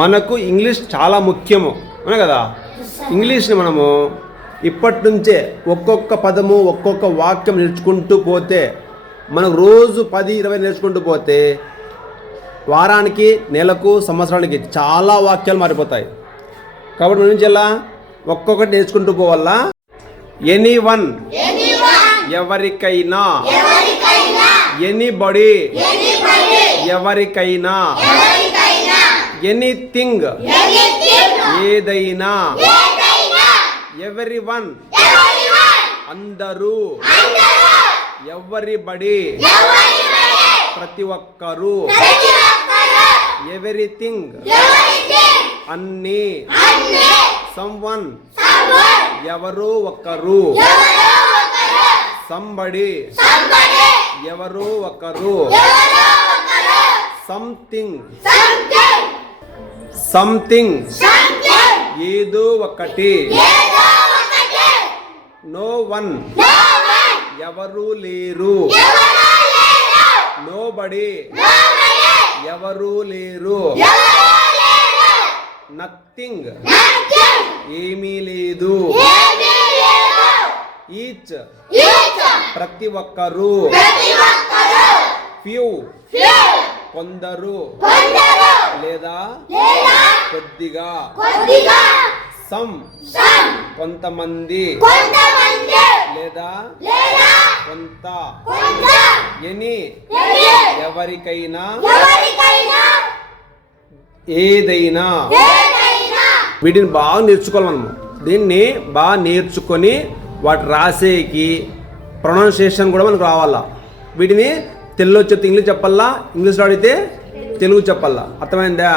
మనకు ఇంగ్లీష్ చాలా ముఖ్యము అవునా కదా. ఇంగ్లీష్ని మనము ఇప్పటి నుంచే ఒక్కొక్క పదము ఒక్కొక్క వాక్యం నేర్చుకుంటూ పోతే, మనకు రోజు 10-20 నేర్చుకుంటూ పోతే వారానికి, నెలకు, సంవత్సరానికి చాలా వాక్యాలు మారిపోతాయి. కాబట్టి మన నుంచి ఎలా ఒక్కొక్కటి నేర్చుకుంటూ పోవాలా. ఎనీవన్ ఎవరికైనా, ఎనీబడీ ఎవరికైనా, ఎనీథింగ్ ఏదైనా, ఎవరీవన్ అందరూ, ఎవరిబడీ ప్రతి ఒక్కరూ, ఎవ్రీథింగ్ అన్ని, సమ్వన్ ఎవరో ఒకరు, సంబడి ఎవరో ఒకరు, సంథింగ్ సంథింగ్ ఏదో ఒకటి, నో వన్ ఎవరు లేరు, నోబడి ఎవరు లేరు, నథింగ్ ఏమీ లేదు, ఈచ్ ప్రతి ఒక్కరు, ఫ్యూ కొందరు లేదా కొద్దిగా, సమ్ కొంతమంది లేదా కొంత, ఎనీ ఎవరికైనా, ఏదైనా. వీటిని బాగా నేర్చుకోవాలి మనము. దీన్ని బాగా నేర్చుకొని వాటి రాసేకి ప్రొనౌన్సియేషన్ కూడా మనకు రావాలా. వీటిని తెలుగులో చెప్తే ఇంగ్లీష్ చెప్పాలా, ఇంగ్లీష్లో అడిగితే తెలుగు చెప్పాలా. అర్థమైందా?